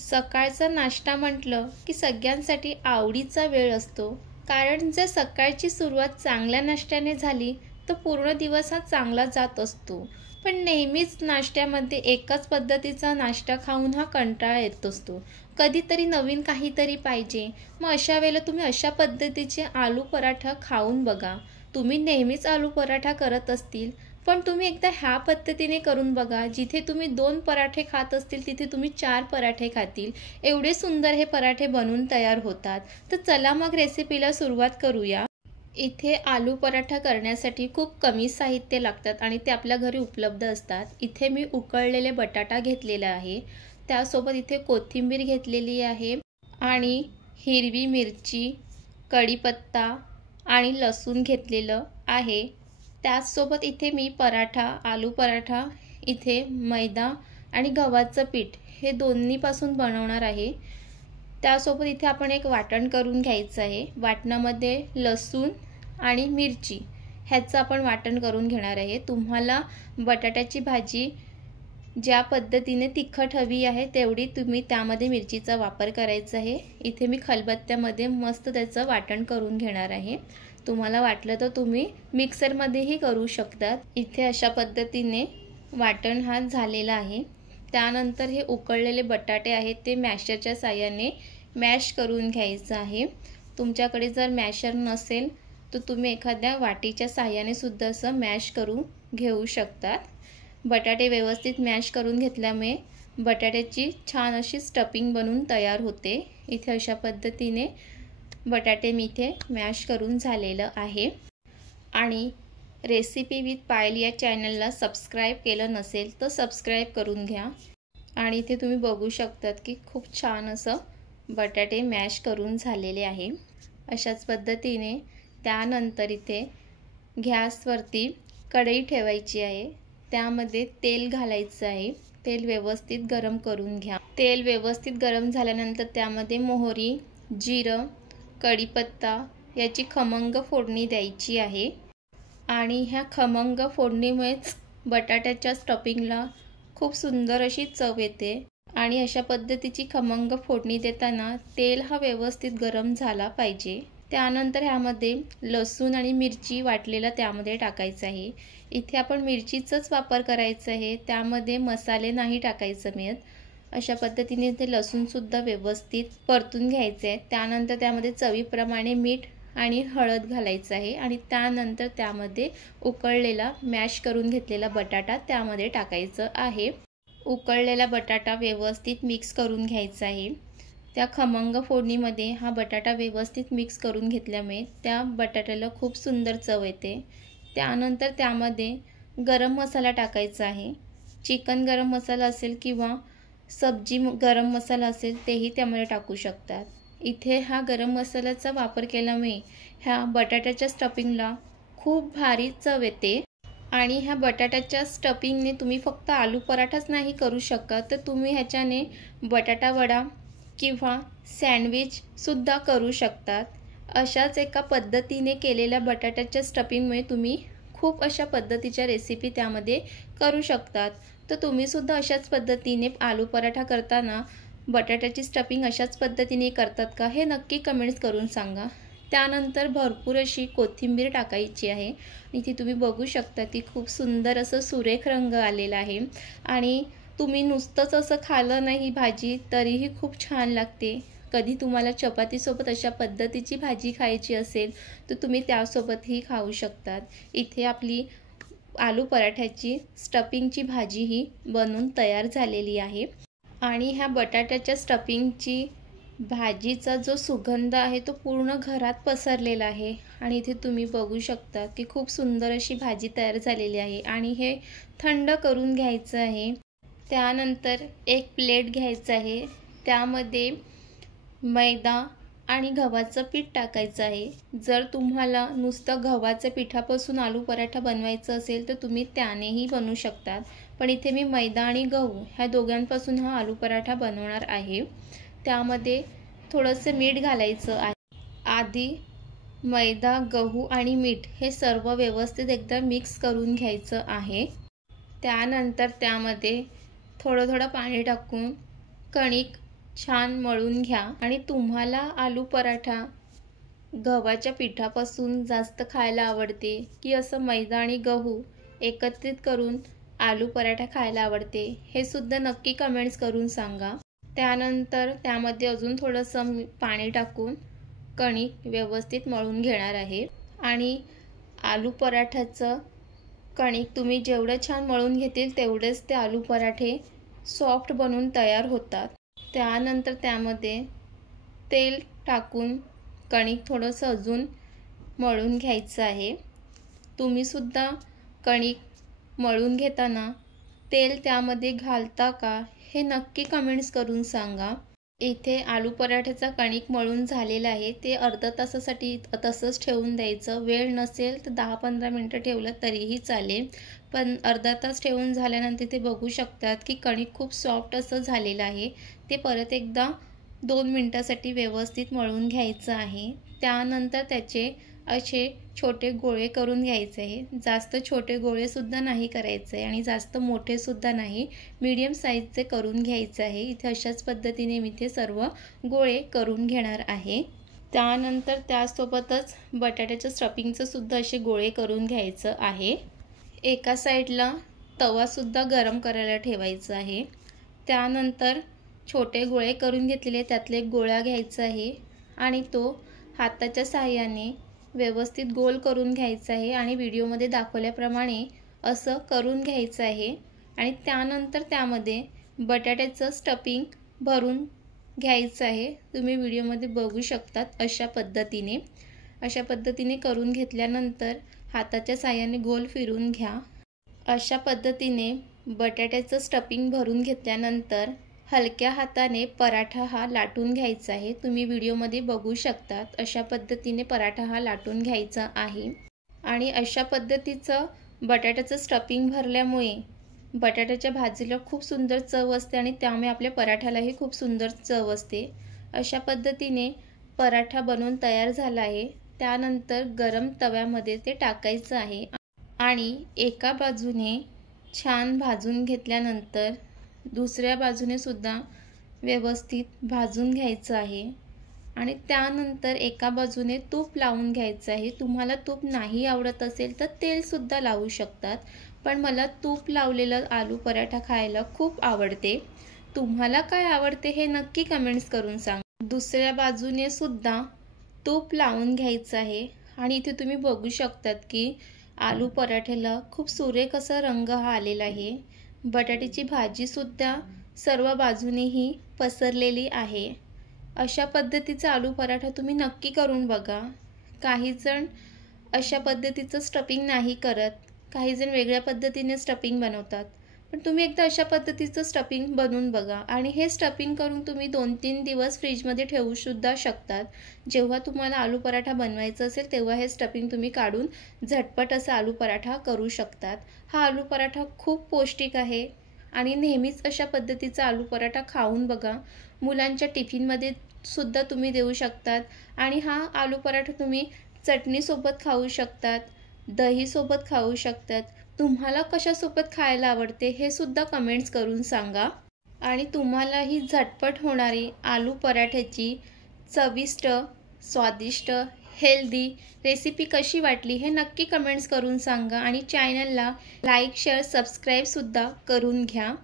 सकाळचा नाश्ता म्हटलं की सगळ्यांसाठी आवडीचा वेळ असतो, कारण जर सकाळची सुरुवात चांगल्या नाश्त्याने झाली तर पूर्ण दिवस हा चांगला जात असतो. पण नेहमीच नाश्त्यामध्ये एकाच पद्धतीचा नाश्ता खाऊन हा कंटाळा येत असतो. कधीतरी नवीन काहीतरी पाहिजे. मग अशा वेळेला तुम्ही अशा पद्धतीचे आलू पराठा खाऊन बघा. तुम्ही नेहमीच आलू पराठा करत असतील, पण तुम्ही एकदा ह्या पद्धतीने करून बघा. जिथे तुम्ही 2 पराठे खात असतील तिथे तुम्ही 4 पराठे खातील. एवढे सुंदर हे पराठे बनून तयार होतात. तर चला मग रेसिपीला सुरुवात करूया. इथे आलू पराठा करण्यासाठी खूप कमी साहित्य लागतात आणि ते आपल्या घरी उपलब्ध असतात. इथे मी उकळलेले बटाटा घेतलेला आहे, त्यासोबत इथे कोथिंबीर घेतलेली आहे आणि हिरवी मिरची, कढीपत्ता आणि लसूण घेतलेलं आहे. त्याचसोबत इथे मी आलू पराठा इथे मैदा आणि गव्हाचं पीठ हे दोन्हीपासून बनवणार आहे. त्यासोबत इथे आपण एक वाटण करून घ्यायचं आहे. वाटणामध्ये लसूण आणि मिरची ह्याचं आपण वाटण करून घेणार आहे. तुम्हाला बटाट्याची भाजी ज्या पद्धतीने तिखट हवी आहे तेवढी तुम्ही त्यामध्ये मिरचीचा वापर करायचा आहे. इथे मी खलबत्त्यामध्ये मस्त त्याचं वाटण करून घेणार आहे. तुम्हाला वाटलं तर तुम्ही मिक्सरमध्येही करू शकतात. इथे अशा पद्धतीने वाटण हा झालेला आहे. त्यानंतर हे उकळलेले बटाटे आहेत ते मॅशरच्या साहाय्याने मॅश करून घ्यायचं आहे. तुमच्याकडे जर मॅशर नसेल तर तुम्ही एखाद्या वाटीच्या साहाय्याने सुद्धा असं मॅश करून घेऊ शकतात. बटाटे व्यवस्थित मॅश करून घेतल्यामुळे बटाट्याची छान अशी स्टफिंग बनून तयार होते. इथे अशा पद्धतीने बटाटे मी इथे मॅश करून झालेलं आहे. आणि रेसिपी विथ पायल या चॅनलला सबस्क्राईब केलं नसेल तर सबस्क्राईब करून घ्या. आणि इथे तुम्ही बघू शकतात की खूप छान असं बटाटे मॅश करून झालेले आहे. अशाच पद्धतीने त्यानंतर इथे गॅसवरती कढई ठेवायची आहे. त्यामध्ये तेल घालायचं आहे. तेल व्यवस्थित गरम करून घ्या. तेल व्यवस्थित गरम झाल्यानंतर त्यामध्ये मोहरी, जिरं, कढीपत्ता याची खमंग फोडणी द्यायची आहे. आणि ह्या खमंग फोडणीमुळेच बटाट्याच्या स्टफिंगला खूप सुंदर अशी चव येते. आणि अशा पद्धतीची खमंग फोडणी देताना तेल हा व्यवस्थित गरम झाला पाहिजे. त्यानंतर ह्यामध्ये लसूण आणि मिरची वाटलेला त्यामध्ये टाकायचं आहे. इथे आपण मिरचीचाच वापर करायचा आहे, त्यामध्ये मसाले नाही टाकायचं मिळत. अशा पद्धतीने ते लसूणसुद्धा व्यवस्थित परतून घ्यायचे आहे. त्यानंतर त्यामध्ये चवीप्रमाणे मीठ आणि हळद घालायचं आहे. आणि त्यानंतर त्यामध्ये उकळलेला मॅश करून घेतलेला बटाटा त्यामध्ये टाकायचं आहे. उकळलेला बटाटा व्यवस्थित मिक्स करून घ्यायचा आहे. त्या खमंग फोडणीमध्ये हा बटाटा व्यवस्थित मिक्स करून घेतल्यामुळे त्या बटाट्याला खूप सुंदर चव येते. त्यानंतर त्यामध्ये गरम मसाला टाकायचा आहे. चिकन गरम मसाला असेल किंवा सब्जी गरम मसाला असेल तेही त्यामध्ये टाकू शकतात. इथे हा गरम मसाल्याचा वापर केल्यामुळे ह्या बटाट्याच्या स्टफिंगला खूप भारी चव येते. आणि ह्या बटाट्याच्या स्टफिंगने तुम्ही फक्त आलू पराठाच नाही करू शकत, तर तुम्ही ह्याच्याने बटाटा वडा किंवा सँडविचसुद्धा करू शकतात. अशाच एका पद्धतीने केलेल्या बटाट्याच्या स्टफिंगमुळे तुम्ही खूप अशा पद्धतीच्या रेसिपी त्यामध्ये करू शकतात. तर तुम्हीसुद्धा अशाच पद्धतीने आलू पराठा करताना बटाट्याची स्टफिंग अशाच पद्धतीने करतात का हे नक्की कमेंट्स करून सांगा. त्यानंतर भरपूर अशी कोथिंबीर टाकायची आहे. इथे तुम्ही बघू शकता की खूप सुंदर असं सुरेख रंग आलेला आहे. आणि तुम्ही नुसतंच असं खाल्लं नाही भाजी तरीही खूप छान लागते. कधी तुम्हाला चपातीसोबत अशा पद्धतीची भाजी खायची असेल तर तुम्ही त्यासोबतही खाऊ शकतात. इथे आपली आलू पराठ्याची स्टफिंगची भाजी ही बनून तयार झालेली आहे. आणि ह्या बटाट्याच्या स्टफिंगची भाजीचा जो सुगंध आहे तो पूर्ण घरात पसरलेला आहे. आणि इथे तुम्ही बघू शकता की खूप सुंदर अशी भाजी तयार झालेली आहे. आणि हे थंड करून घ्यायचं आहे. त्यानंतर एक प्लेट घ्यायचं आहे. त्यामध्ये मैदा आणि गव्हाचं पीठ टाकायचं आहे. जर तुम्हाला नुसतं गव्हाच्या पिठापासून आलू पराठा बनवायचं असेल तर तुम्ही त्यानेही बनवू शकतात. पण इथे मी मैदा आणि गहू ह्या दोघांपासून हा आलू पराठा बनवणार आहे. त्यामध्ये थोडंसं मीठ घालायचं आहे. आधी मैदा, गहू आणि मीठ हे सर्व व्यवस्थित एकदा मिक्स करून घ्यायचं आहे. त्यानंतर त्यामध्ये थोडं थोडं पाणी टाकून कणिक छान मळून घ्या। आणि तुम्हाला आलू पराठा गव्हाच्या पिठापासून जास्त खायला आवडते की असं मैदा आणि गहू एकत्रित करून आलू पराठा खायला आवडते, हे सुद्धा नक्की कमेंट्स करून सांगा। त्यानंतर त्यामध्ये अजून थोडंसं पाणी टाकून कणिक व्यवस्थित मळून घेणार आहे। आणि आलू पराठ्याचं कणिक तुम्ही जेवढं छान मळून घेतील तेवढेच ते आलू पराठे सॉफ्ट बनून तयार होतात। त्यानंतर त्यामध्ये तेल टाकून कणिक थोडंसं अजून मळून घ्यायचं आहे। तुम्ही सुद्धा कणिक मळून घेताना तेल त्यामध्ये घालता का हे नक्की कमेंट्स करून सांगा। इथे आलू पराठ्याचा कणिक मळून झालेला आहे, ते अर्धा तासासाठी तसंच ठेवून द्यायचं। वेळ नसेल तर 10-15 मिनटं ठेवलं तरीही चालेल, पण अर्धा तास ठेवून झाल्यानंतर ते बघू शकतात की कणिक खूप सॉफ्ट असं झालेलं आहे। ते परत एकदा 2 मिनटासाठी व्यवस्थित मळून घ्यायचं आहे। त्यानंतर त्याचे असे छोटे गोळे करून घ्यायचे आहे। जास्त छोटे गोळे सुद्धा नाही करायचे आणि जास्त मोठे सुद्धा नाही, मीडियम साईजचे करून घ्यायचे आहे। इथे अशाच पद्धतीने मी ते सर्व गोळे करून घेणार आहे। त्यानंतर त्यासोबतच बटाट्याच्या स्टफिंगचं सुद्धा असे गोळे करून घ्यायचं आहे। एका साईडला तवा सुद्धा गरम करायला ठेवायचा आहे। त्यानंतर छोटे गोळे करून घेतलेले त्यातले एक गोळा घ्यायचा आहे आणि तो हाताच्या साहाय्याने व्यवस्थित गोल करून घ्यायचा आहे आणि व्हिडिओमध्ये दाखवल्याप्रमाणे असं करून घ्यायचं आहे। आणि त्यानंतर त्यामध्ये बटाट्याचं स्टफिंग भरून घ्यायचं आहे। तुम्ही व्हिडिओमध्ये बघू शकतात अशा पद्धतीने करून घेतल्यानंतर हाताच्या साहाय्याने गोल फिरून घ्या। अशा पद्धतीने बटाट्याचं स्टफिंग भरून घेतल्यानंतर हलक्या हाताने पराठा हा लाटून घ्यायचा आहे। तुम्ही व्हिडिओमध्ये बघू शकतात अशा पद्धतीने पराठा हा लाटून घ्यायचा आहे। आणि अशा पद्धतीचं बटाट्याचं स्टफिंग भरल्यामुळे बटाट्याच्या भाजीला खूप सुंदर चव असते आणि त्यामुळे आपल्या पराठ्यालाही खूप सुंदर चव असते। अशा पद्धतीने पराठा बनवून तयार झाला आहे। त्यानंतर गरम तव्यामध्ये ते टाकायचं आहे आणि एका बाजूने छान भाजून घेतल्यानंतर दुसऱ्या बाजूने सुद्धा व्यवस्थित भाजून घ्यायचं आहे। आणि त्यानंतर एका बाजूने तूप लावून घ्यायचं आहे। तुम्हाला तूप नाही आवडत असेल तर तेल सुद्धा लावू शकतात, पण मला तूप लावलेलं आलू पराठा खायला खूप आवडते। तुम्हाला काय आवडते हे नक्की कमेंट्स करून सांगा। दुसऱ्या बाजूने सुद्धा तूप लावून घ्यायचं आहे आणि इथे तुम्ही बघू शकतात की आलू पराठ्याला खूप सुरेख असा रंग हा आलेला आहे। बटाट्याची भाजी सुद्धा सर्व बाजूनेही पसरलेली आहे। अशा पद्धतीचा आलू पराठा तुम्ही नक्की करून बघा। काही जण अशा पद्धतीचं स्टफिंग नाही करत, काही जण वेगळ्या पद्धतीने स्टफिंग बनवतात, पण तुम्ही एकदा अशा पद्धतीचं स्टफिंग बनवून बघा। आणि हे स्टफिंग करून तुम्ही 2-3 दिवस फ्रीजमध्ये ठेवू सुद्धा शकतात। जेव्हा तुम्हाला आलू पराठा बनवायचा असेल तेव्हा हे स्टफिंग तुम्ही काढून झटपट असा आलू पराठा करू शकतात। हा आलू पराठा खूप पौष्टिक आहे आणि नेहमीच अशा पद्धतीचा आलू पराठा खाऊन बघा। मुलांच्या टिफिनमध्ये सुद्धा तुम्ही देऊ शकतात आणि हा आलू पराठा तुम्ही चटणीसोबत खाऊ शकतात, दहीसोबत खाऊ शकतात। तुम्हाला कशासोबत खायला आवडते हे सुद्धा कमेंट्स करून सांगा। आणि तुम्हाला ही झटपट होणारी आलू पराठ्याची चविष्ट, स्वादिष्ट, हेल्दी रेसिपी कशी वाटली हे नक्की कमेंट्स करून सांगा। आणि चॅनलला लाईक, शेअर, सबस्क्राईब सुद्धा करून घ्या।